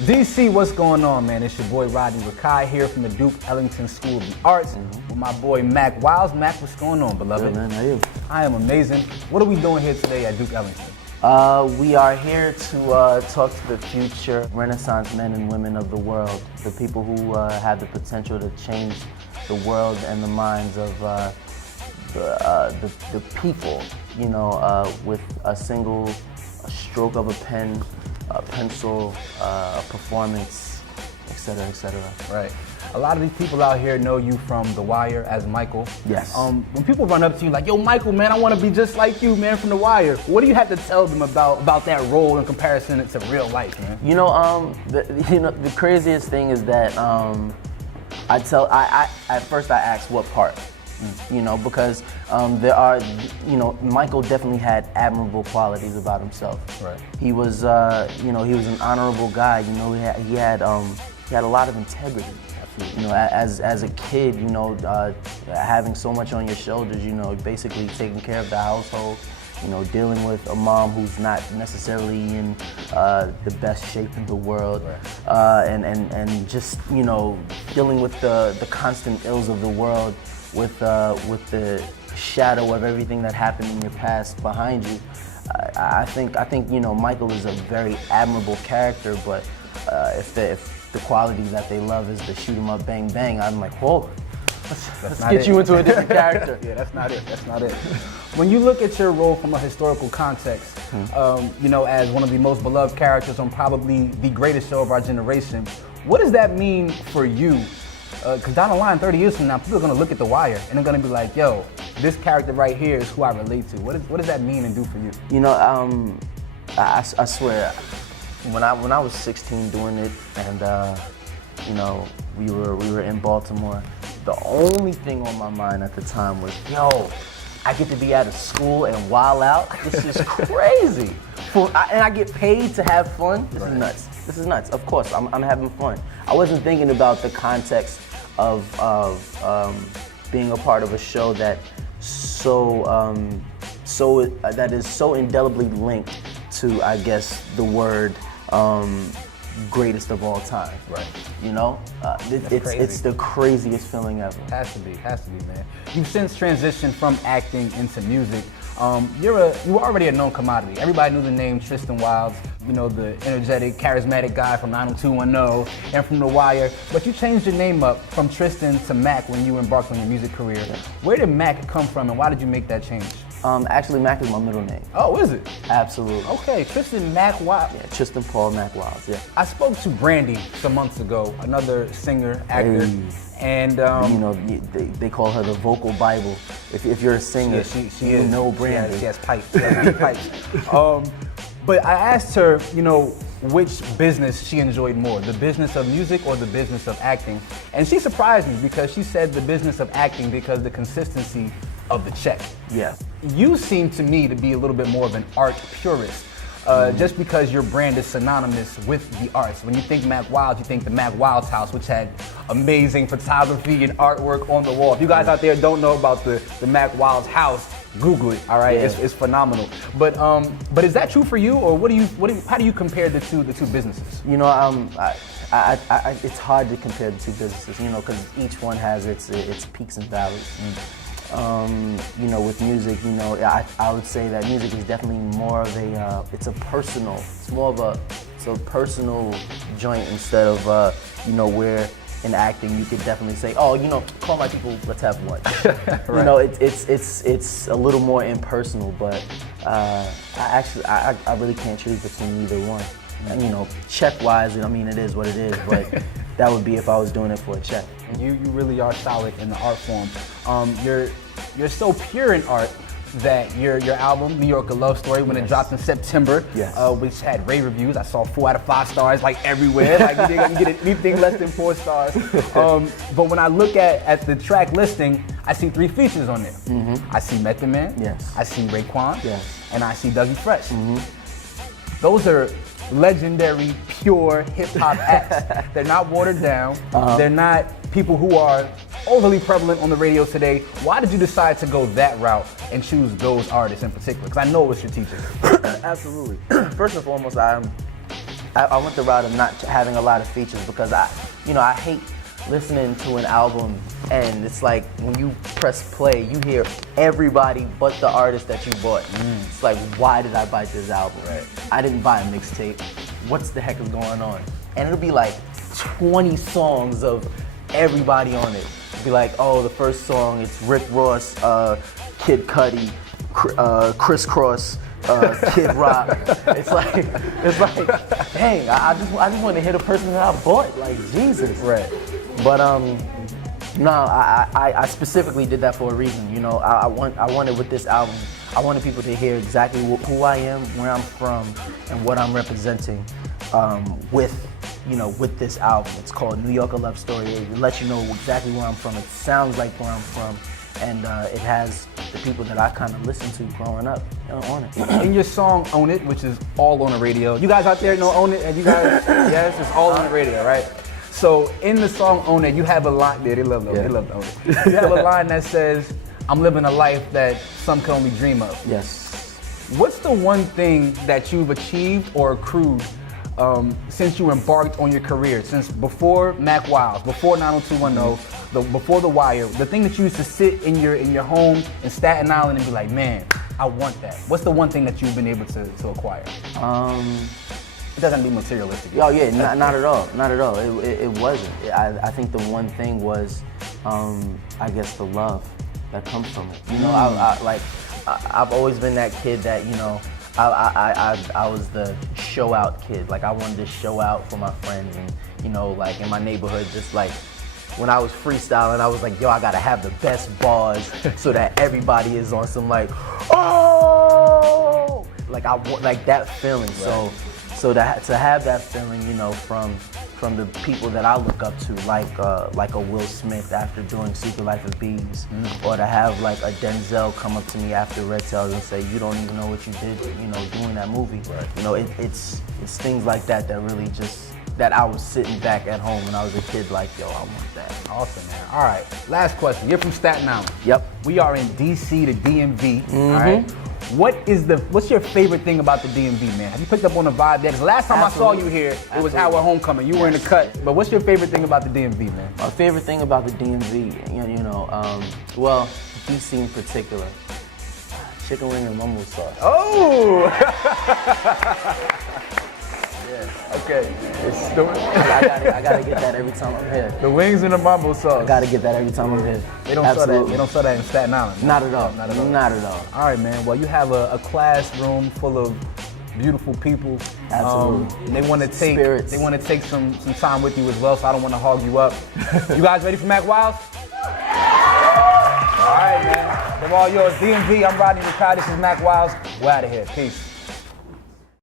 DC, what's going on, man? It's your boy Rodney Rikai here from the Duke Ellington School of the Arts with my boy Mack Wilds. Mack, what's going on, beloved? Good, man. How are you? I am amazing. What are we doing here today at Duke Ellington? We are here to talk to the future Renaissance men and women of the world, the people who have the potential to change the world and the minds of the people, you know, with a single stroke of a pen, a pencil, a performance, etc., etc. Right. A lot of these people out here know you from The Wire as Michael. Yes. When people run up to you like, yo, Michael, man, I want to be just like you, man, from The Wire. What do you have to tell them about that role in comparison to real life, man? You know, the craziest thing is that at first I ask what part. You know, because there are, you know, Michael definitely had admirable qualities about himself. Right. He was, you know, he was an honorable guy. You know, he had a lot of integrity. Absolutely. You know, as a kid, you know, having so much on your shoulders, you know, basically taking care of the household. You know, dealing with a mom who's not necessarily in the best shape in the world, right. And just, you know, dealing with the constant ills of the world. With the shadow of everything that happened in your past behind you, I think you know, Michael is a very admirable character. But if the quality that they love is the shoot 'em up, bang bang, I'm like, whoa, let's get you into a different character. Yeah, that's not it. That's not it. When you look at your role from a historical context, you know, as one of the most beloved characters on probably the greatest show of our generation, what does that mean for you? Because down the line, 30 years from now, people are going to look at The Wire and they're going to be like, yo, this character right here is who I relate to. What does that mean and do for you? You know, I swear, when I was 16 doing it, and you know, we were in Baltimore, the only thing on my mind at the time was, yo, I get to be out of school and wild out. This is crazy. And I get paid to have fun. This is nuts. This is nuts. Of course, I'm having fun. I wasn't thinking about the context of being a part of a show that that is so indelibly linked to, I guess, the word greatest of all time. Right. You know, it's the craziest feeling ever. Has to be, man. You've since transitioned from acting into music. You were already a known commodity. Everybody knew the name Tristan Wilds, you know, the energetic, charismatic guy from 90210 and from The Wire. But you changed your name up from Tristan to Mack when you embarked on your music career. Yeah. Where did Mack come from and why did you make that change? Actually, Mack is my middle name. Oh, is it? Absolutely. Okay, Tristan Mack Wilds. Yeah, Tristan Paul Mack Wilds, yeah. I spoke to Brandy some months ago, another singer, actor. Hey. And you know, they call her the vocal Bible. If you're a singer, she you is. know Brandy. She has pipes. She has deep pipes. But I asked her, you know, which business she enjoyed more, the business of music or the business of acting. And she surprised me because she said the business of acting because the consistency of the check. Yeah. You seem to me to be a little bit more of an art purist. Just because your brand is synonymous with the arts. When you think Mack Wilds, you think the Mack Wilds house, which had amazing photography and artwork on the wall. If you guys out there don't know about the Mack Wilds house, Google it. All right, yeah. It's phenomenal. But is that true for you, or how do you compare the two businesses? You know, it's hard to compare the two businesses. You know, because each one has its peaks and valleys. You know, with music, you know, I would say that music is definitely more of it's more of a personal joint instead of, you know, where in acting you could definitely say, oh, you know, call my people, let's have lunch. Right. You know, it's a little more impersonal, but I really can't choose between either one. And, you know, check-wise, I mean, it is what it is, but that would be if I was doing it for a check. You really are solid in the art form. You're so pure in art that your album, New York: A Love Story, when it dropped in September, which had rave reviews. I saw 4 out of 5 stars, like everywhere. Like you didn't get anything less than 4 stars. But when I look at the track listing, I see 3 features on there. I see Method Man, I see Raekwon, and I see Dougie Fresh. Those are legendary, pure hip-hop acts. They're not watered down. They're not people who are overly prevalent on the radio today. Why did you decide to go that route and choose those artists in particular? Because I know it was strategic. Absolutely. First and foremost, I went the route of not having a lot of features because I hate listening to an album and it's like when you press play, you hear everybody but the artist that you bought. It's like, why did I buy this album? Right. I didn't buy a mixtape. What's the heck is going on? And it'll be like 20 songs of everybody on it. It'll be like, oh, the first song, it's Rick Ross, Kid Cudi, Criss Cross, Kid Rock. It's like, dang, I just want to hit a person that I bought. Like, Jesus. Right. But no, I specifically did that for a reason. You know, I wanted with this album, I wanted people to hear exactly who I am, where I'm from, and what I'm representing with this album. It's called New York: A Love Story. It lets you know exactly where I'm from. It sounds like where I'm from. And it has the people that I kind of listened to growing up on it. In your song Own It, which is all on the radio. You guys out there know Own It? And you guys, yes, it's all on the radio, right? So in the song Own It, you have a line, they love to Own It. You have a line that says, I'm living a life that some can only dream of. Yes. What's the one thing that you've achieved or accrued since you embarked on your career, since before Mack Wilds, before 90210, before The Wire, the thing that you used to sit in your home in Staten Island and be like, man, I want that. What's the one thing that you've been able to acquire? It doesn't be materialistic. Oh yeah, not at all, not at all. It wasn't. I think the one thing was, I guess the love that comes from it. You know, I've always been that kid that, you know, I was the show out kid. Like I wanted to show out for my friends and, you know, like in my neighborhood, just like when I was freestyling, I was like, yo, I gotta have the best bars so that everybody is on some like, oh, like I want like that feeling. Right. So to have that feeling, you know, from the people that I look up to, like a Will Smith after doing Secret Life of Bees, or to have like a Denzel come up to me after Red Tails and say, you don't even know what you did, you know, doing that movie. Right. You know, it's things like that that really just, that I was sitting back at home when I was a kid like, yo, I want that. Awesome, man. All right, last question. You're from Staten Island. Yep. We are in DC, the DMV, all right? What's your favorite thing about the DMV, man? Have you picked up on the vibe there? 'Cause last time Absolutely. I saw you here, it was our homecoming. You were in the cut. But what's your favorite thing about the DMV, man? My favorite thing about the DMV, well, DC in particular, chicken wing and mumble sauce. Oh! Yeah. Okay. I gotta get that every time I'm here. The wings and the mumble sauce. I gotta get that every time I'm here. They don't sell that. They don't sell that in Staten Island. Not at all. Not at all. Not at all. All right, man. Well, you have a classroom full of beautiful people. Absolutely. They want to take Spirits. They want to take some time with you as well. So I don't want to hog you up. You guys ready for Mack Wilds? All right, man. From all yours, DMV. I'm Rodney Rikai. This is Mack Wilds. We're out of here. Peace.